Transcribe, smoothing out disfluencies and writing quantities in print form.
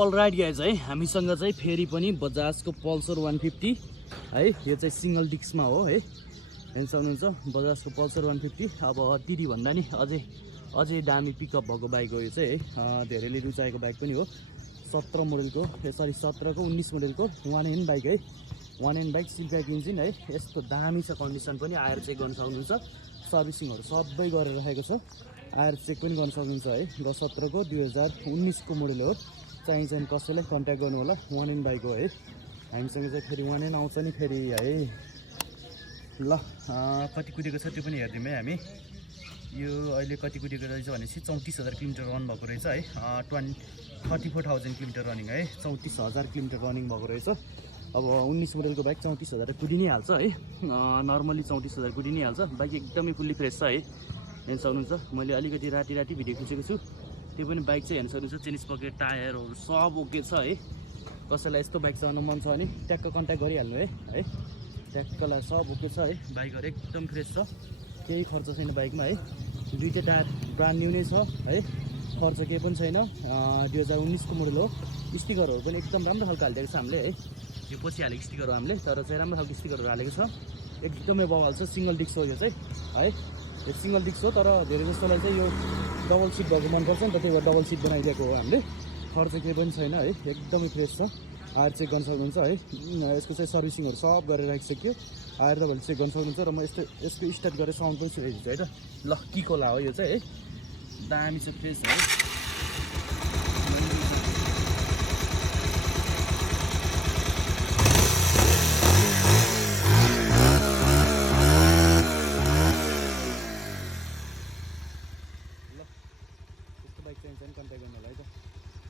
all right guys है हामीसँग चाहिँ फेरि पनि बजाजको पल्सर 150 है यो चाहिँ सिंगल डिस्कमा हो है हेर्न सक्नुहुन्छ बजाजको पल्सर 150 अब दिदी भन्दा नि अझै दामी पिकअप भएको बाइक हो यो चाहिँ है धेरैले रुचाएको बाइक पनि हो 17 मोडलको सरी 17 को 19 मोडलको वान एन्ड बाइक है one and bike silk engine है यस्तो दामी छ कन्डिसन पनि आएर चेक गर्न सक्नुहुन्छ सर्भिसिङहरू सबै गरेर राखेको छ आएर चेक पनि गर्न सक्नुहुन्छ है र 17 को 2019 को मोडल हो चाहिन्छ कसैलाई कन्ट्याक्ट गर्नु होला वान एन्ड बाइक हो है हामीसँग चाहिँ फेरि वान एन्ड आउँछ नि फेरि है ल कति कुदेको छ त्यो पनि हेर्दियौँ है हामी यो अहिले कति कुदेको रहेछ भनेपछि 34,000 किलोमिटर रन भएको रहेछ है 34,000 किलोमिटर रनिङ है 34,000 किलोमिटर रनिङ भएको रहेछ अब 19 मोडलको बाइक 34,000 कुदि नै हाल्छ है नर्मली 34,000 कुदि नै हाल्छ बाइक एकदमै फुल्ली फ्रेस छ है हेर्न सक्नुहुन्छ मैले अलिकति राति भिडियो खिचेको छु त्यो पनि बाइक चाहिँ हेर्न सक्नुहुन्छ चेन्ज पकेट टायरहरू सब ओके छ है कसैलाई यस्तो बाइक चलाउनु मन छ भने ट्याक्क कन्ट्याक्ट गरिहाल्नु है ट्याक्कलाई सब ओके छ है बाइकहरू एकदम फ्रेस छ केही खर्च छैन बाइकमा है दुईटै टायर ब्रान्ड न्यू नै छ है खर्च केही पनि छैन 2019 को मोडल हो स्टिकरहरू पनि एकदम राम्रो खालको हालिदिएको छ हामीले है यो पछि हालेको स्टिकर हो हामीले तर चाहिँ राम्रो खालको स्टिकरहरू हालेको छ एकदमै बवाल छ सिंगल डिस्क हो यो चाहिँ है यो सिंगल डिस्क हो तर धेरै जस्तोलाई चाहिँ यो डबल सिट भएको मनपर्छ नि त त्यही भएर डबल सिट बनाइदिएको हो हामीले खर्च केही पनि छैन है एकदमै फ्रेस छ आएर चेक गर्न सक्नुहुन्छ है यसको चाहिँ सर्भिसिङहरू सब गरेर राखिसक्यो आएर तपाईँले चेक गर्न सक्नुहुन्छ र म यसको स्टार्ट गरेर साउन्ड पनि सुनाइदिन्छु है त ल किको ला हो यो चाहिँ है दामी छ फ्रेस है